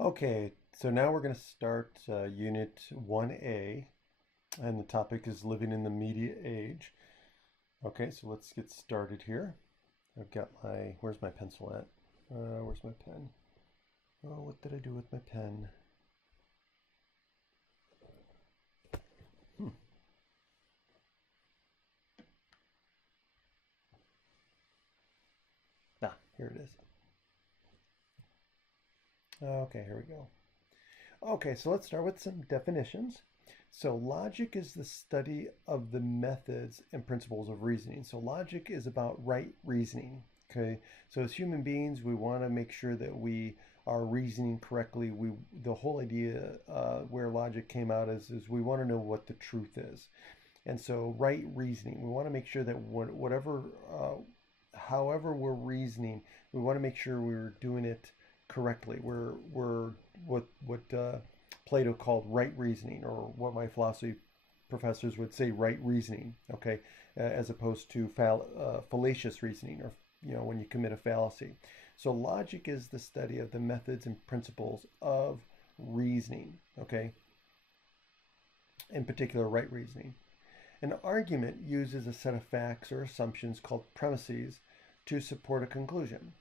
Okay, so now we're going to start Unit 1A, and the topic is living in the media age. Okay, so let's get started here. I've got where's my pencil at? Where's my pen? Oh, what did I do with my pen? Hmm. Ah, here it is. Okay, here we go. Okay, so let's start with some definitions. So, logic is the study of the methods and principles of reasoning. So, logic is about right reasoning. Okay, so as human beings, we want to make sure that we are reasoning correctly. The whole idea where logic came out is we want to know what the truth is, and so right reasoning. We want to make sure that however we're reasoning, we want to make sure we're doing it correctly. We're what Plato called right reasoning, or what my philosophy professors would say right reasoning. Okay, as opposed to fallacious reasoning, or when you commit a fallacy. So logic is the study of the methods and principles of reasoning. Okay, in particular, right reasoning. An argument uses a set of facts or assumptions called premises to support a conclusion.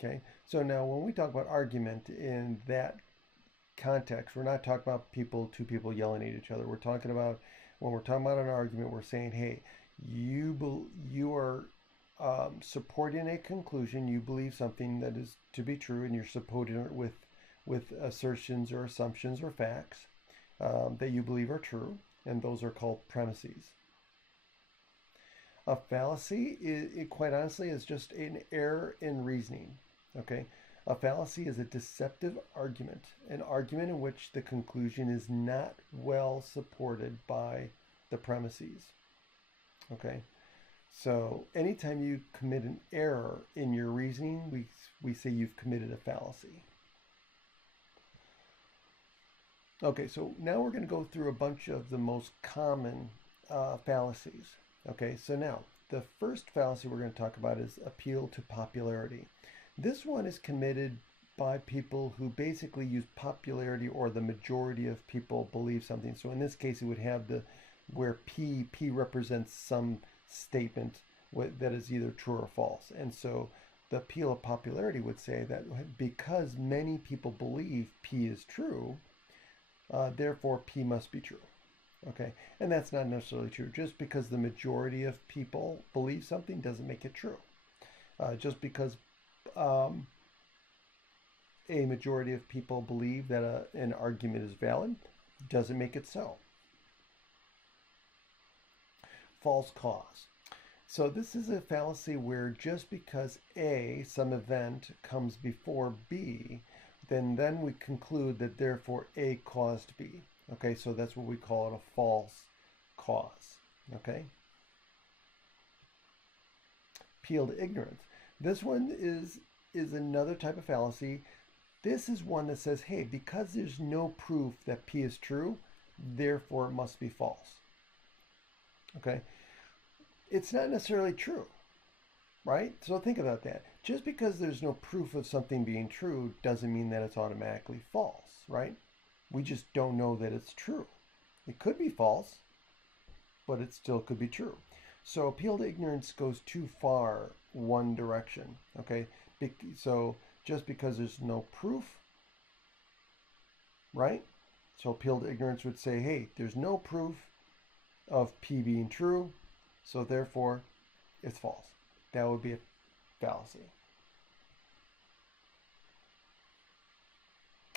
Okay, so now when we talk about argument in that context, we're not talking about two people yelling at each other. When we're talking about an argument, we're saying, hey, you are supporting a conclusion. You believe something that is to be true, and you're supporting it with assertions or assumptions or facts that you believe are true, and those are called premises. A fallacy, quite honestly, is just an error in reasoning. Okay, a fallacy is a deceptive argument, an argument in which the conclusion is not well supported by the premises. Okay, so anytime you commit an error in your reasoning, we say you've committed a fallacy. Okay, so now we're going to go through a bunch of the most common fallacies. Okay, so now the first fallacy we're going to talk about is appeal to popularity. This one is committed by people who basically use popularity, or the majority of people believe something. So in this case, it would have where P represents some statement that is either true or false. And so the appeal of popularity would say that because many people believe P is true, therefore P must be true. Okay, and that's not necessarily true. Just because the majority of people believe something doesn't make it true. Just because um, a majority of people believe that an argument is valid doesn't make it so. False cause. So this is a fallacy where just because A, some event, comes before B, then we conclude that therefore A caused B. Okay, so that's what we call it, a false cause. Okay? Appeal to ignorance. This one is another type of fallacy. This is one that says, hey, because there's no proof that P is true, therefore it must be false. Okay? It's not necessarily true, right? So think about that. Just because there's no proof of something being true doesn't mean that it's automatically false, right? We just don't know that it's true. It could be false, but it still could be true. So appeal to ignorance goes too far one direction, okay? So just because there's no proof, right? So appeal to ignorance would say, hey, there's no proof of P being true, so therefore it's false. That would be a fallacy.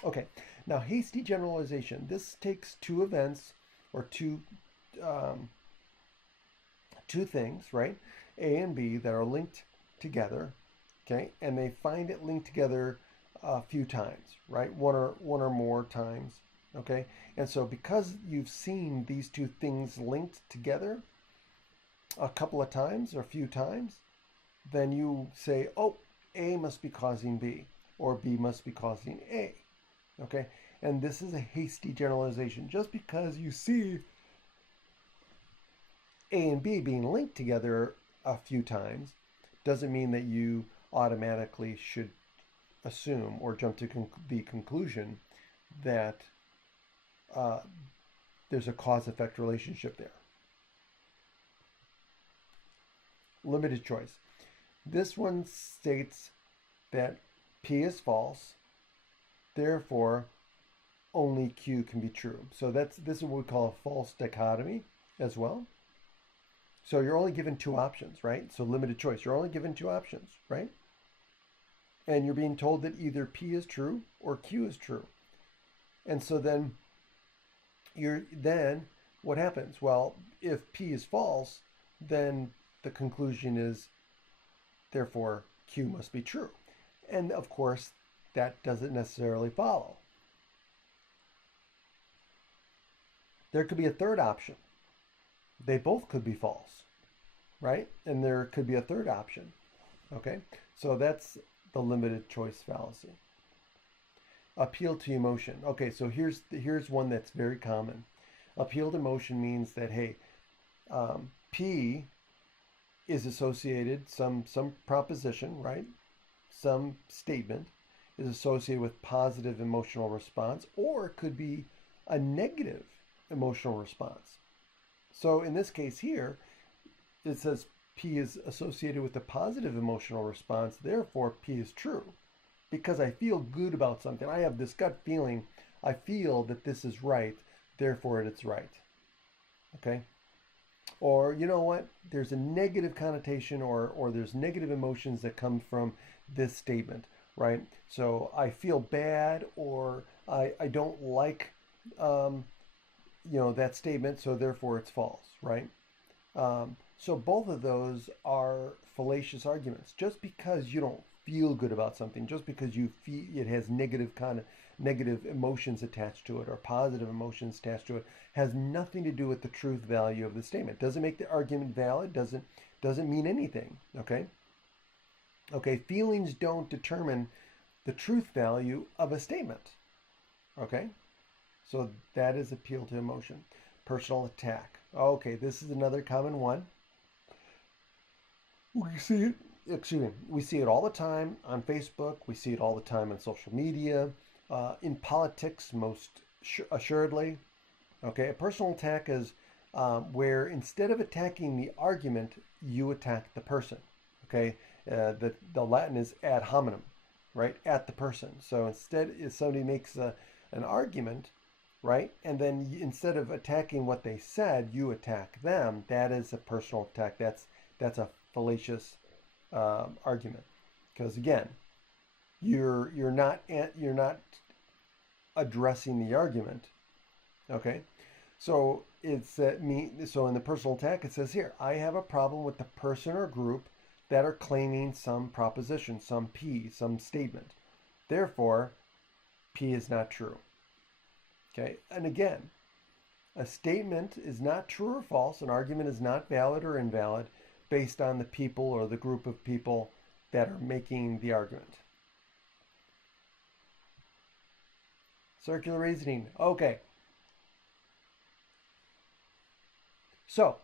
Okay, now hasty generalization. This takes two events, or um, two things, right? A and B that are linked together, okay? And they find it linked together a few times, right? One or more times, okay? And so because you've seen these two things linked together a couple of times or a few times, then you say, oh, A must be causing B, or B must be causing A, okay? And this is a hasty generalization. Just because you see A and B being linked together a few times doesn't mean that you automatically should assume or jump to the conclusion that uh, there's a cause-effect relationship there. Limited choice. This one states that P is false, therefore only Q can be true. So this is what we call a false dichotomy as well. So you're only given two options, right? So limited choice. You're only given two options, right? And you're being told that either P is true or Q is true. And so then what happens? Well, if P is false, then the conclusion is therefore Q must be true. And of course, that doesn't necessarily follow. There could be a third option. They both could be false, right? And there could be a third option. Okay, so that's the limited choice fallacy. Appeal to emotion. Okay, so here's one that's very common. Appeal to emotion means that, hey, P is associated, some proposition, right? Some statement is associated with positive emotional response, or it could be a negative emotional response. So in this case here, it says P is associated with a positive emotional response, therefore P is true. Because I feel good about something. I have this gut feeling. I feel that this is right, therefore it's right. Okay? Or, you know what? There's a negative connotation or there's negative emotions that come from this statement, right? So I feel bad or I don't like, that statement, so therefore it's false, right? So both of those are fallacious arguments. Just because you don't feel good about something, just because you feel it has negative emotions attached to it or positive emotions attached to it, has nothing to do with the truth value of the statement. Doesn't make the argument valid, doesn't mean anything. Okay, feelings don't determine the truth value of a statement. Okay, so that is appeal to emotion. Personal attack. Okay, this is another common one. We see it all the time on Facebook. We see it all the time on social media, in politics, most assuredly. Okay, a personal attack is where instead of attacking the argument, you attack the person. Okay, the Latin is ad hominem, right? At the person. So instead, if somebody makes an argument, right, and then instead of attacking what they said, you attack them. That is a personal attack. That's a fallacious argument, because again, you're not addressing the argument. Okay, so so in the personal attack it says here, I have a problem with the person or group that are claiming some proposition, some P, some statement. Therefore, P is not true. Okay, and again, a statement is not true or false. An argument is not valid or invalid based on the people or the group of people that are making the argument. Circular reasoning. Okay. So,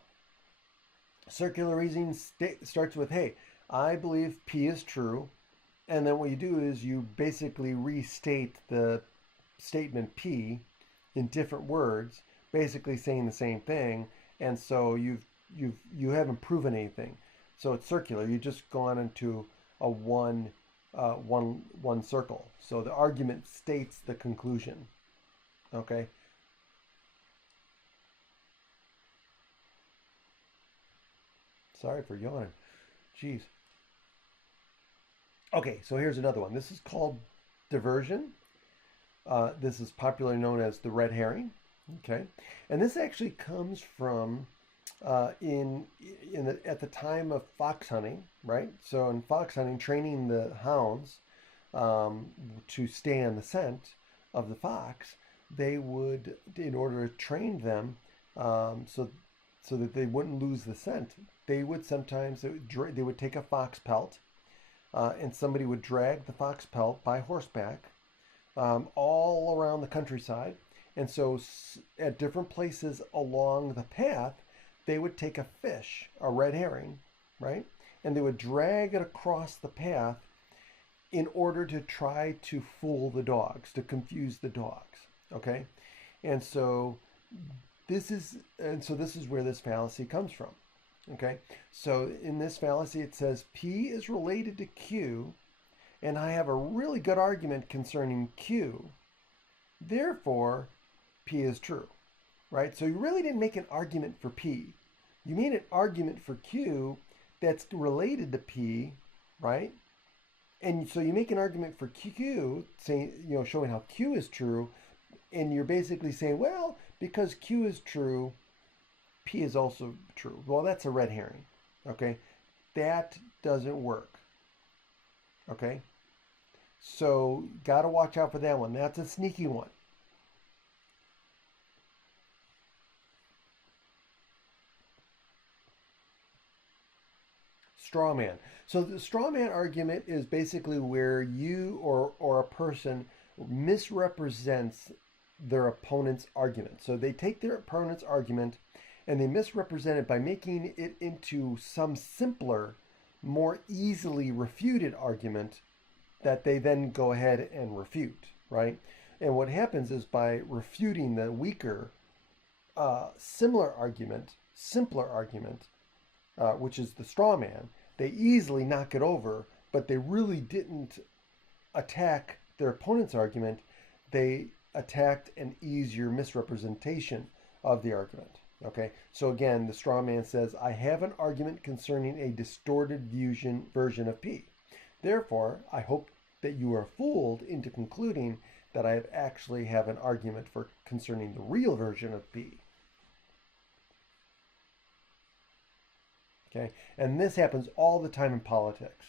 circular reasoning starts with, hey, I believe P is true. And then what you do is you basically restate the statement P in different words, basically saying the same thing. And so you haven't proven anything. So it's circular. You just gone into a one circle. So the argument states the conclusion. Okay. Sorry for yawning. Jeez. Okay, so here's another one. This is called diversion. This is popularly known as the red herring. Okay, and this actually comes from at the time of fox hunting, right? So in fox hunting, training the hounds to stay on the scent of the fox, they would, in order to train them, so that they wouldn't lose the scent, they would sometimes they would take a fox pelt, and somebody would drag the fox pelt by horseback all around the countryside. And so at different places along the path, they would take a fish, a red herring, right? And they would drag it across the path in order to try to fool the dogs, to confuse the dogs. Okay? And so this is where this fallacy comes from. Okay? So in this fallacy it says P is related to Q, and I have a really good argument concerning Q. Therefore, P is true. Right? So you really didn't make an argument for P. You made an argument for Q that's related to P, right? And so you make an argument for Q, saying, showing how Q is true, and you're basically saying, well, because Q is true, P is also true. Well, that's a red herring, okay? That doesn't work, okay? So got to watch out for that one. That's a sneaky one. Straw man. So the straw man argument is basically where you or a person misrepresents their opponent's argument. So they take their opponent's argument and they misrepresent it by making it into some simpler, more easily refuted argument that they then go ahead and refute, right? And what happens is by refuting the weaker, simpler argument, which is the straw man, they easily knock it over, but they really didn't attack their opponent's argument. They attacked an easier misrepresentation of the argument. Okay, so again, the straw man says, I have an argument concerning a distorted version of P. Therefore, I hope that you are fooled into concluding that I actually have an argument for concerning the real version of P. Okay, and this happens all the time in politics.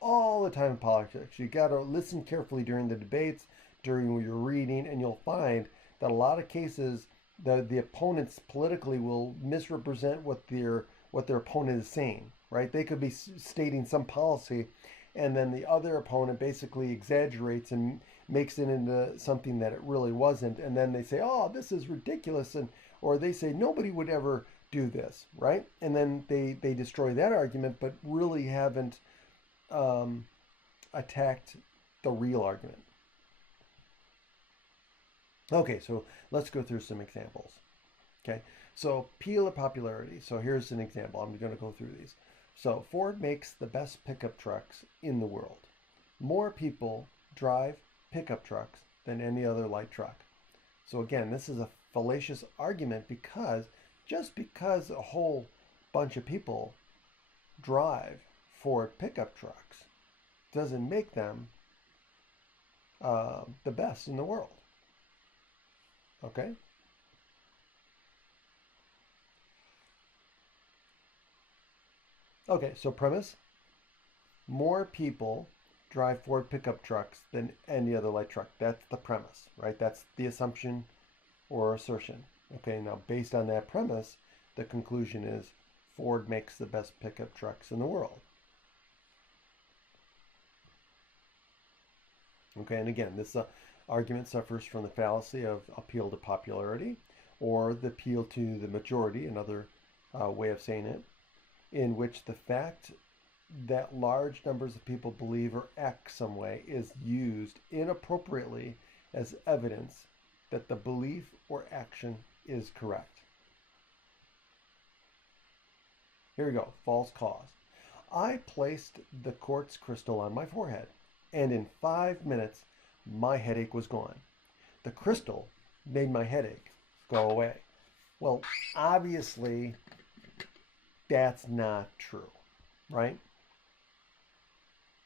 All the time in politics. You got to listen carefully during the debates, during your reading, and you'll find that a lot of cases the opponents politically will misrepresent what their opponent is saying, right? They could be stating some policy, and then the other opponent basically exaggerates and makes it into something that it really wasn't, and then they say, "Oh, this is ridiculous," or they say nobody would ever do this, right? And then they destroy that argument, but really haven't attacked the real argument. Okay, so let's go through some examples. Okay, so appeal of popularity. So here's an example. I'm going to go through these. So Ford makes the best pickup trucks in the world. More people drive pickup trucks than any other light truck. So again, this is a fallacious argument because just because a whole bunch of people drive Ford pickup trucks doesn't make them the best in the world. Okay? Okay, so premise. More people drive Ford pickup trucks than any other light truck. That's the premise, right? That's the assumption or assertion. Okay, now based on that premise, the conclusion is Ford makes the best pickup trucks in the world. Okay, and again, this argument suffers from the fallacy of appeal to popularity or the appeal to the majority, another way of saying it, in which the fact that large numbers of people believe or act some way is used inappropriately as evidence that the belief or action is correct. Here we go, false cause. I placed the quartz crystal on my forehead, and in 5 minutes, my headache was gone. The crystal made my headache go away. Well, obviously, that's not true, right?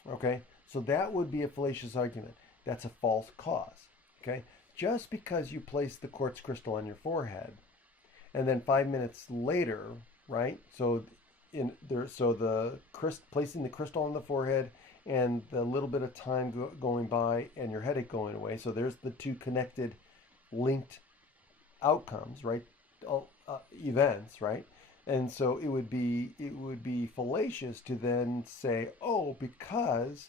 Okay, so that would be a fallacious argument. That's a false cause, okay? Just because you place the quartz crystal on your forehead, and then 5 minutes later, right? So placing the crystal on the forehead and the little bit of time going by and your headache going away. So there's the two connected, linked outcomes, right? Events, right? And so it would be fallacious to then say, oh, because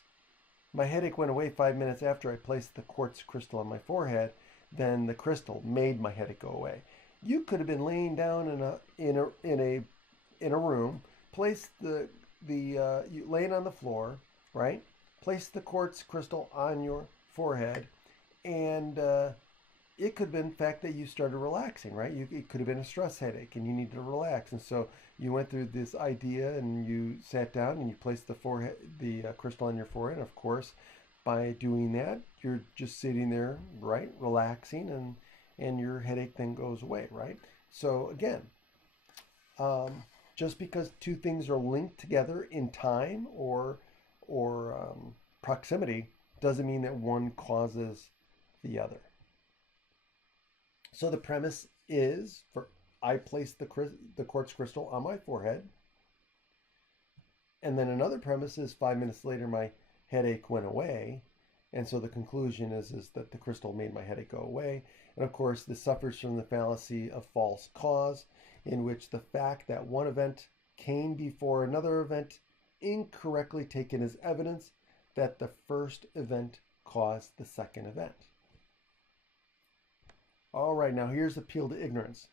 my headache went away 5 minutes after I placed the quartz crystal on my forehead, then the crystal made my headache go away. You could have been laying down in a room, placed laying on the floor, right? place the quartz crystal on your forehead, and it could have been the fact that you started relaxing, right? It could have been a stress headache and you needed to relax. And so you went through this idea and you sat down and you placed the crystal on your forehead. Of course, by doing that, you're just sitting there, right? Relaxing, and your headache then goes away, right? So again, just because two things are linked together in time or proximity doesn't mean that one causes the other. So the premise is for I placed the quartz crystal on my forehead, and then another premise is 5 minutes later my headache went away, and so the conclusion is that the crystal made my headache go away. And of course, this suffers from the fallacy of false cause, in which the fact that one event came before another event incorrectly taken as evidence that the first event caused the second event. All right, now here's appeal to ignorance.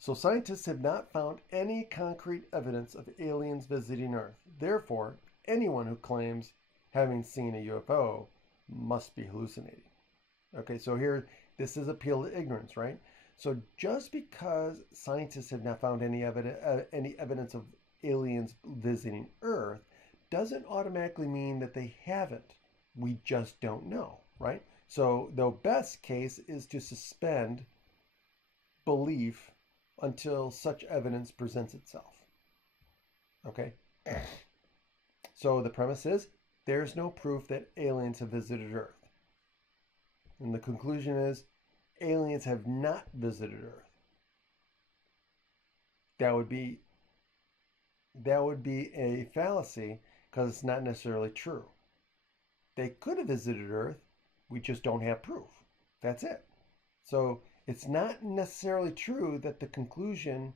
So scientists have not found any concrete evidence of aliens visiting Earth. Therefore, anyone who claims having seen a UFO must be hallucinating. Okay, so here, this is appeal to ignorance, right? So just because scientists have not found any evidence of aliens visiting Earth doesn't automatically mean that they haven't. We just don't know, right? So the best case is to suspend belief until such evidence presents itself. Okay? So the premise is there's no proof that aliens have visited Earth. And the conclusion is aliens have not visited Earth. That would be a fallacy because it's not necessarily true. They could have visited Earth. We just don't have proof. That's it. So it's not necessarily true that the conclusion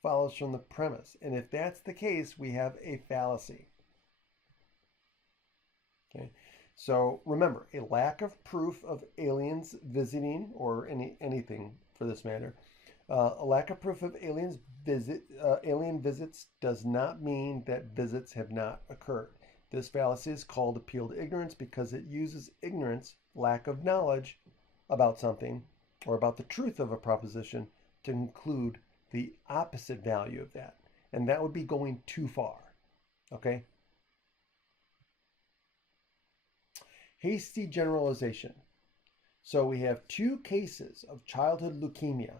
follows from the premise. And if that's the case, we have a fallacy. Okay. So remember, a lack of proof of aliens visiting, or anything for this matter, a lack of proof of alien visits does not mean that visits have not occurred. This fallacy is called appeal to ignorance because it uses ignorance, lack of knowledge about something or about the truth of a proposition to conclude the opposite value of that. And that would be going too far. Okay? Hasty generalization. So we have 2 cases of childhood leukemia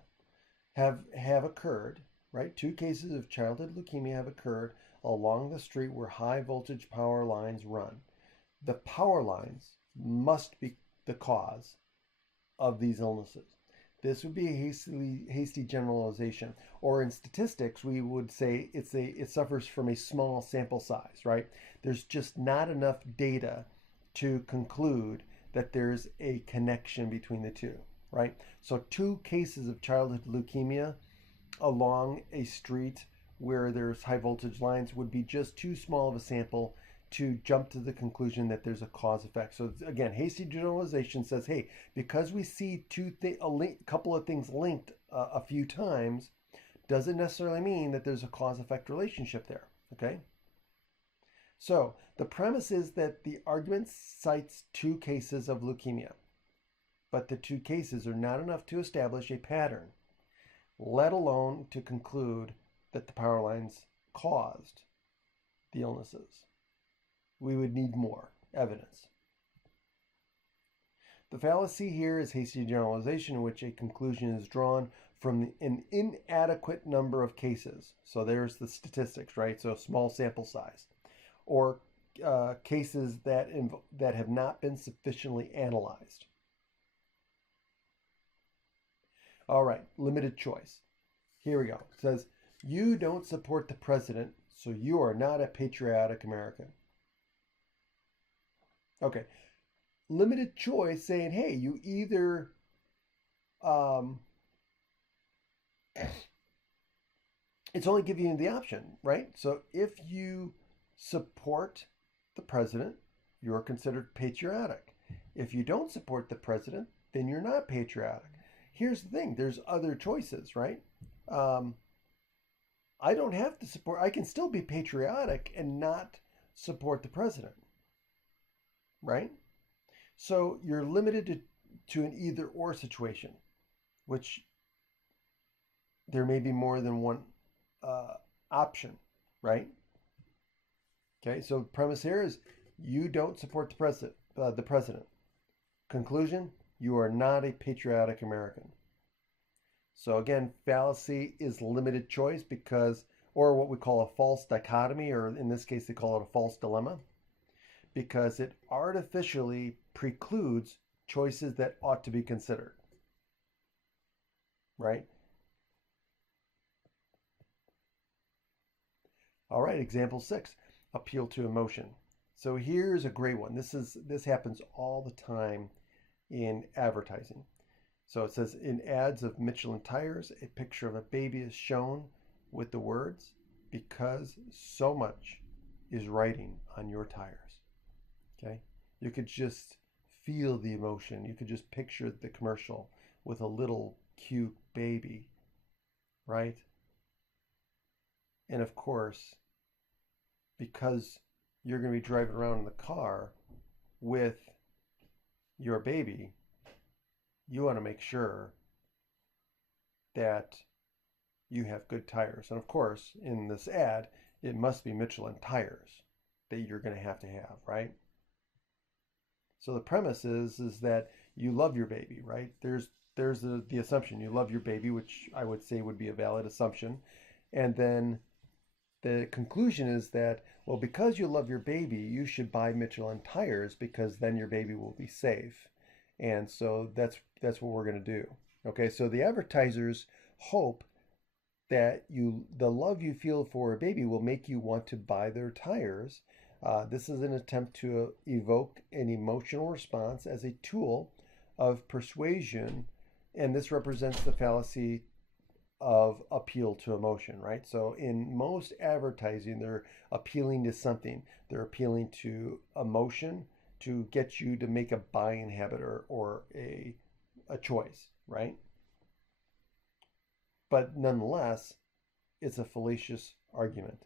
have occurred, right? 2 cases of childhood leukemia have occurred along the street where high voltage power lines run. The power lines must be the cause of these illnesses. This would be a hasty generalization. Or in statistics, we would say it suffers from a small sample size, right? There's just not enough data to conclude that there's a connection between the two, right? So 2 cases of childhood leukemia along a street where there's high voltage lines would be just too small of a sample to jump to the conclusion that there's a cause effect. So again, hasty generalization says, hey, because we see a couple of things linked a few times, doesn't necessarily mean that there's a cause effect relationship there. Okay. So the premise is that the argument cites 2 cases of leukemia, but the 2 cases are not enough to establish a pattern, let alone to conclude that the power lines caused the illnesses. We would need more evidence. The fallacy here is hasty generalization, in which a conclusion is drawn from an inadequate number of cases. So there's the statistics, right? So small sample size. Or cases that have not been sufficiently analyzed. All right, limited choice. Here we go. It says, you don't support the president, so you are not a patriotic American. Okay, limited choice saying, hey, you either it's only giving you the option, right? So if you support the president, you're considered patriotic. If you don't support the president, then you're not patriotic. Here's the thing, there's other choices, right? I don't have to support, I can still be patriotic and not support the president. right? So you're limited to an either or situation, which there may be more than one uh, option, right? Okay, so the premise here is you don't support the president. Conclusion: you are not a patriotic American. So again, fallacy is limited choice because, or what we call a false dichotomy, or in this case, they call it a false dilemma, because it artificially precludes choices that ought to be considered, right? All right, example 6, appeal to emotion. So here's a great one. This happens all the time in advertising. So it says in ads of Michelin tires, a picture of a baby is shown with the words, because so much is riding on your tires. Okay? You could just feel the emotion. You could just picture the commercial with a little cute baby, right? And of course, because you're going to be driving around in the car with your baby, you want to make sure that you have good tires. And of course, in this ad, it must be Michelin tires that you're going to have, right? So the premise is that you love your baby, right? There's the assumption you love your baby, which I would say would be a valid assumption. And then the conclusion is that, well, because you love your baby, you should buy Michelin tires because then your baby will be safe. And so that's what we're going to do. Okay, so the advertisers hope that the love you feel for a baby will make you want to buy their tires. This is an attempt to evoke an emotional response as a tool of persuasion, and this represents the fallacy of appeal to emotion, right? So in most advertising, they're appealing to something. They're appealing to emotion to get you to make a buying habit or a choice, right? But nonetheless, it's a fallacious argument.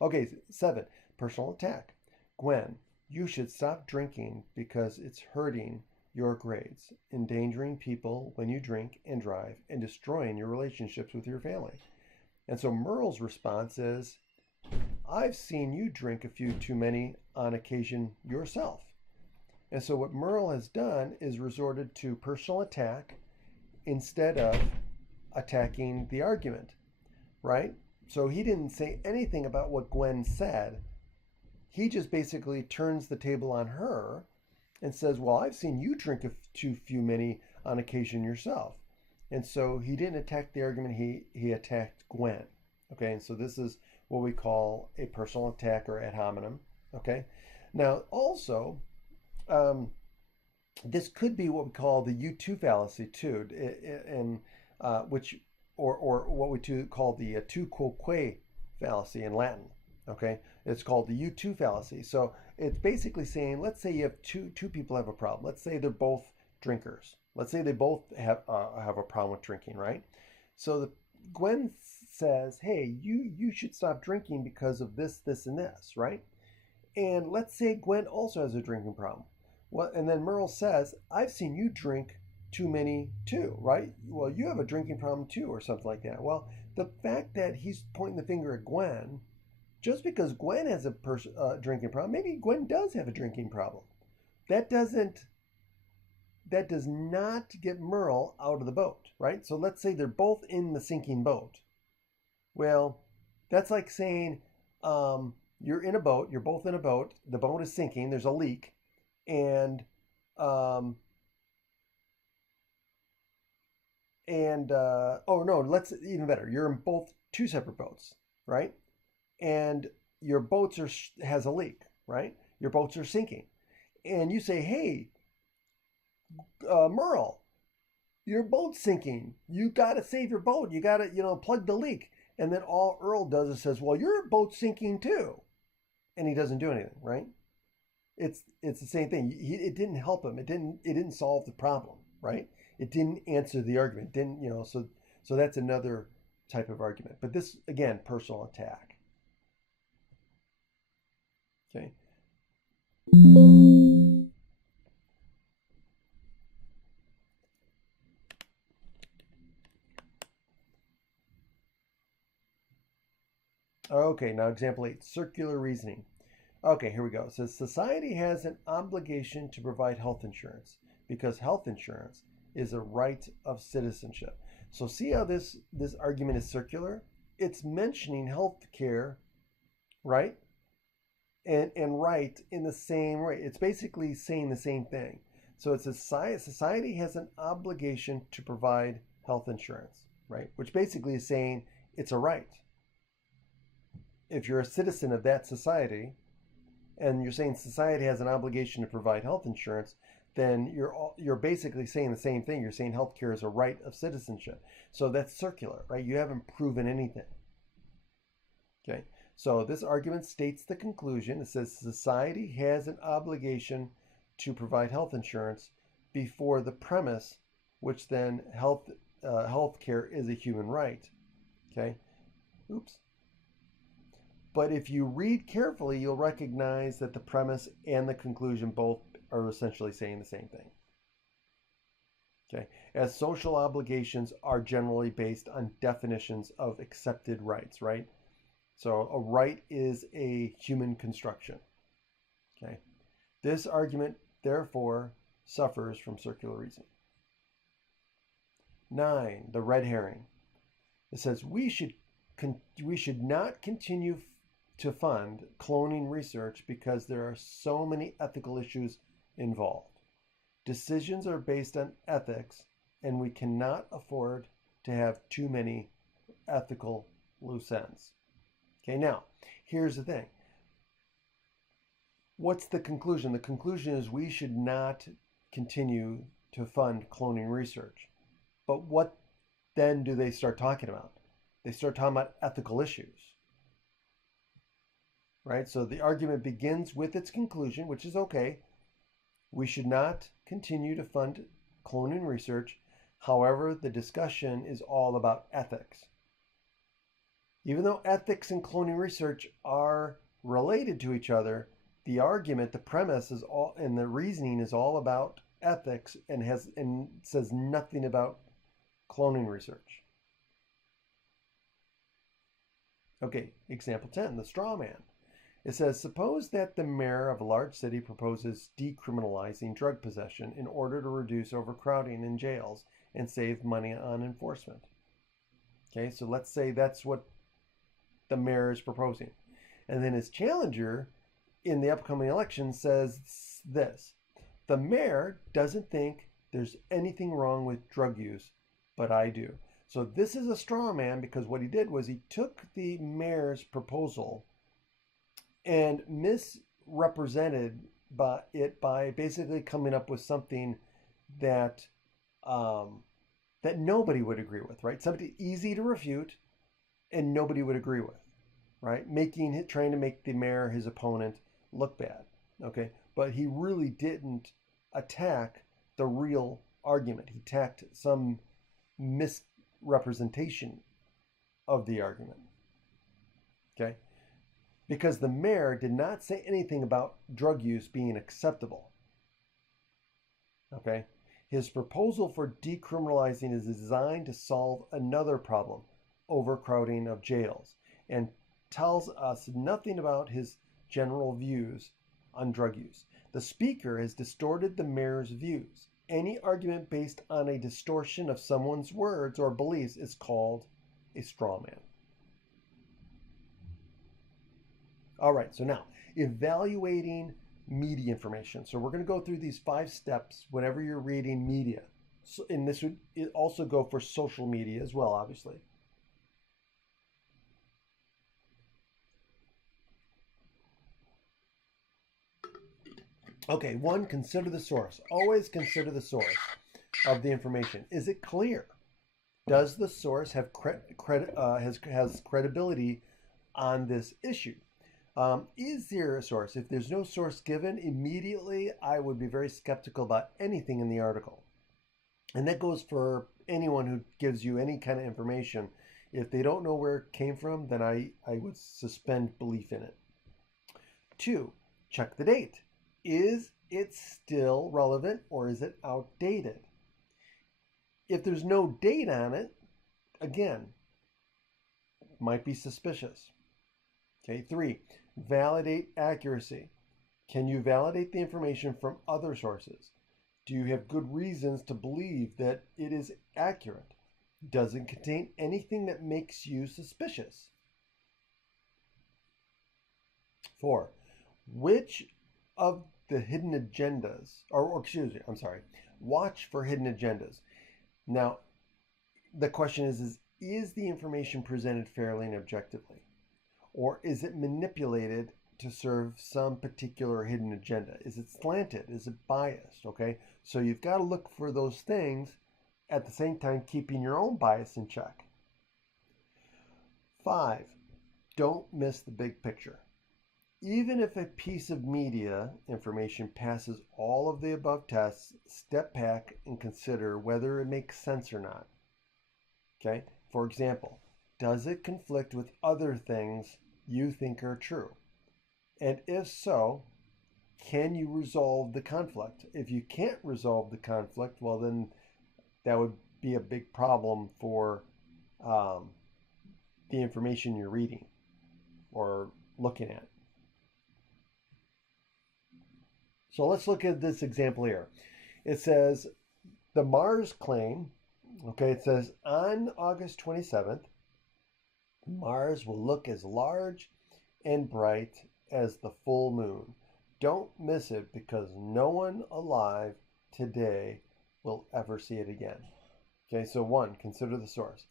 Okay, 7, personal attack. Gwen, you should stop drinking because it's hurting your grades, endangering people when you drink and drive, and destroying your relationships with your family. And so Merle's response is, I've seen you drink a few too many on occasion yourself. And so what Merle has done is resorted to personal attack instead of attacking the argument, right? So he didn't say anything about what Gwen said. He just basically turns the table on her and says, well, I've seen you drink too few many on occasion yourself. And so he didn't attack the argument, he attacked Gwen. Okay, and so this is what we call a personal attack or ad hominem. Okay, now also, this could be what we call the U2 fallacy too, and which or what we call the tu quoque fallacy in Latin. Okay, it's called the U2 fallacy. So it's basically saying, let's say you have two people have a problem. Let's say they're both drinkers. Let's say they both have a problem with drinking, right? So Gwen says, hey, you should stop drinking because of this, and this, right? And let's say Gwen also has a drinking problem. Well, and then Merle says, I've seen you drink too many too, right? Well, you have a drinking problem too, or something like that. Well, the fact that he's pointing the finger at Gwen, just because Gwen has a drinking problem, maybe Gwen does have a drinking problem. That does not get Merle out of the boat, right? So let's say they're both in the sinking boat. Well, that's like saying you're in a boat, you're both in a boat, the boat is sinking, there's a leak, and oh no, let's even better. You're in both two separate boats, right? And your boats has a leak, right? Your boats are sinking, and you say, "Hey, Merle, your boat's sinking. You got to save your boat. You got to, plug the leak." And then all Earl does is says, "Well, your boat's sinking too," and he doesn't do anything, right? It's the same thing. It didn't help him. It didn't solve the problem, right? It didn't answer the argument. It didn't. So that's another type of argument. But this again, personal attack. Okay. Okay, now example 8, circular reasoning. Okay, here we go. It says society has an obligation to provide health insurance because health insurance is a right of citizenship. So see how this argument is circular? It's mentioning health care, right? And right in the same way. It's basically saying the same thing. So it's a society has an obligation to provide health insurance, right? Which basically is saying it's a right. If you're a citizen of that society, and you're saying society has an obligation to provide health insurance, then you're basically saying the same thing. You're saying healthcare is a right of citizenship. So that's circular, right? You haven't proven anything. Okay. So this argument states the conclusion. It says society has an obligation to provide health insurance before the premise, which then healthcare is a human right. Okay. Oops. But if you read carefully, you'll recognize that the premise and the conclusion both are essentially saying the same thing. Okay, as social obligations are generally based on definitions of accepted rights, right? So a right is a human construction. Okay, this argument therefore suffers from circular reasoning. 9, the red herring. It says we should not continue to fund cloning research because there are so many ethical issues involved. Decisions are based on ethics, and we cannot afford to have too many ethical loose ends. Okay, now, here's the thing. What's the conclusion? The conclusion is we should not continue to fund cloning research. But what then do they start talking about? They start talking about ethical issues. Right? So the argument begins with its conclusion, which is okay. We should not continue to fund cloning research. However, the discussion is all about ethics. Even though ethics and cloning research are related to each other, the argument, the premise is all, and the reasoning is all about ethics and says nothing about cloning research. Okay, example 10, the straw man. It says, suppose that the mayor of a large city proposes decriminalizing drug possession in order to reduce overcrowding in jails and save money on enforcement. Okay, so let's say that's what the mayor is proposing. And then his challenger in the upcoming election says this: the mayor doesn't think there's anything wrong with drug use, but I do. So this is a straw man because what he did was he took the mayor's proposal and misrepresented by basically coming up with something that that nobody would agree with, right? Something easy to refute and nobody would agree with, right? Trying to make the mayor, his opponent, look bad, okay? But he really didn't attack the real argument. He attacked some misrepresentation of the argument, okay? Because the mayor did not say anything about drug use being acceptable. Okay? His proposal for decriminalizing is designed to solve another problem, overcrowding of jails, and tells us nothing about his general views on drug use. The speaker has distorted the mayor's views. Any argument based on a distortion of someone's words or beliefs is called a straw man. All right, so now evaluating media information. So we're going to go through these 5 steps whenever you're reading media. So, and this would also go for social media as well, obviously. Okay, 1, consider the source. Always consider the source of the information. Is it clear? Does the source have has credibility on this issue? Is there a source? If there's no source given, immediately I would be very skeptical about anything in the article. And that goes for anyone who gives you any kind of information. If they don't know where it came from, then I would suspend belief in it. 2, check the date. Is it still relevant or is it outdated? If there's no date on it, again, might be suspicious. Okay, 3, validate accuracy. Can you validate the information from other sources? Do you have good reasons to believe that it is accurate? Does it contain anything that makes you suspicious? 4, which of the hidden agendas, or excuse me, I'm sorry, watch for hidden agendas. Now, the question is the information presented fairly and objectively? Or is it manipulated to serve some particular hidden agenda? Is it slanted? Is it biased? Okay, so you've got to look for those things at the same time keeping your own bias in check. 5, don't miss the big picture. Even if a piece of media information passes all of the above tests, step back and consider whether it makes sense or not. Okay, for example, does it conflict with other things you think are true? And if so, can you resolve the conflict? If you can't resolve the conflict, well, then that would be a big problem for the information you're reading or looking at. So let's look at this example here. It says the Mars claim, okay, it says on August 27th, Mars will look as large and bright as the full moon. Don't miss it because no one alive today will ever see it again. Okay, so 1, consider the source.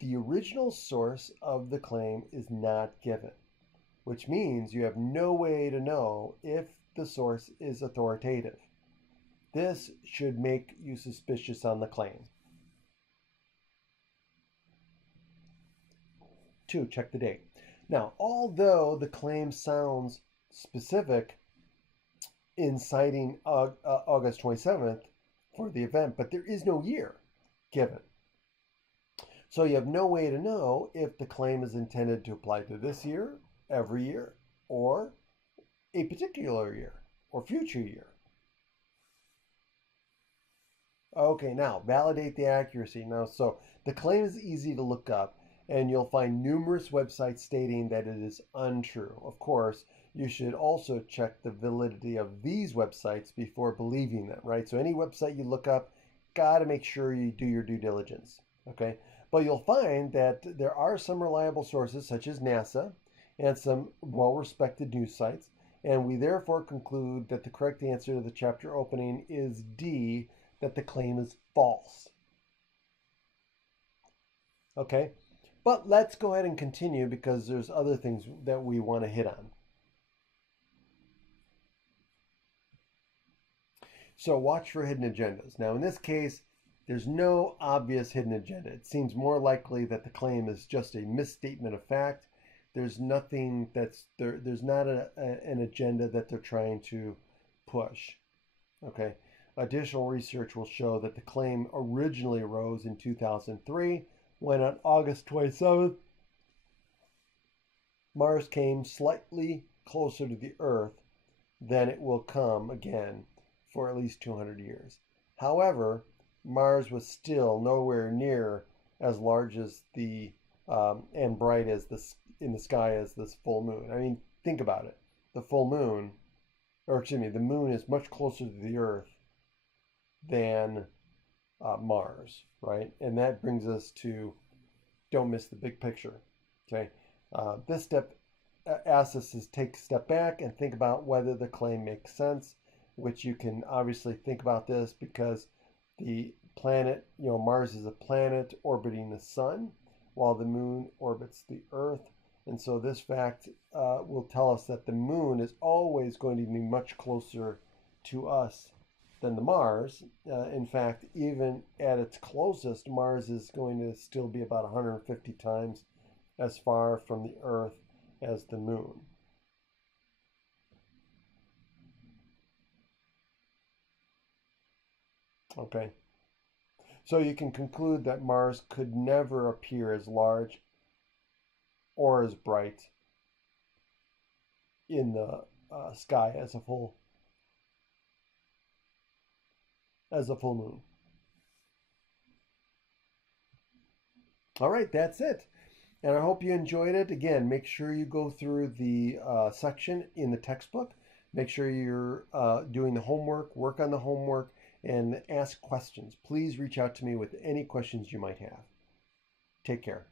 The original source of the claim is not given, which means you have no way to know if the source is authoritative. This should make you suspicious on the claim. 2, check the date. Now, although the claim sounds specific in citing August 27th for the event, but there is no year given. So you have no way to know if the claim is intended to apply to this year, every year, or a particular year or future year. Okay, now validate the accuracy. Now, so the claim is easy to look up, and you'll find numerous websites stating that it is untrue. Of course, you should also check the validity of these websites before believing them, right? So any website you look up, got to make sure you do your due diligence, okay? But you'll find that there are some reliable sources such as NASA and some well-respected news sites, and we therefore conclude that the correct answer to the chapter opening is D, that the claim is false. Okay, but let's go ahead and continue because there's other things that we want to hit on. So watch for hidden agendas. Now in this case, there's no obvious hidden agenda. It seems more likely that the claim is just a misstatement of fact. There's nothing that's there. There's not an agenda that they're trying to push. Okay. Additional research will show that the claim originally arose in 2003 when on August 27th, Mars came slightly closer to the Earth than it will come again for at least 200 years. However, Mars was still nowhere near as large as the and bright as this in the sky as this full moon. I mean, think about it. The full moon, or excuse me, the moon is much closer to the Earth than Mars, right? And that brings us to don't miss the big picture. Okay, this step asks us to take a step back and think about whether the claim makes sense, which you can obviously think about this because the planet, Mars is a planet orbiting the sun while the moon orbits the Earth. And so this fact will tell us that the moon is always going to be much closer to us than the Mars. In fact, even at its closest, Mars is going to still be about 150 times as far from the Earth as the moon. Okay. So you can conclude that Mars could never appear as large or as bright in the sky as a whole. as a full moon. All right, that's it. And I hope you enjoyed it. Again, make sure you go through the section in the textbook. Make sure you're doing the homework, work on the homework, and ask questions. Please reach out to me with any questions you might have. Take care.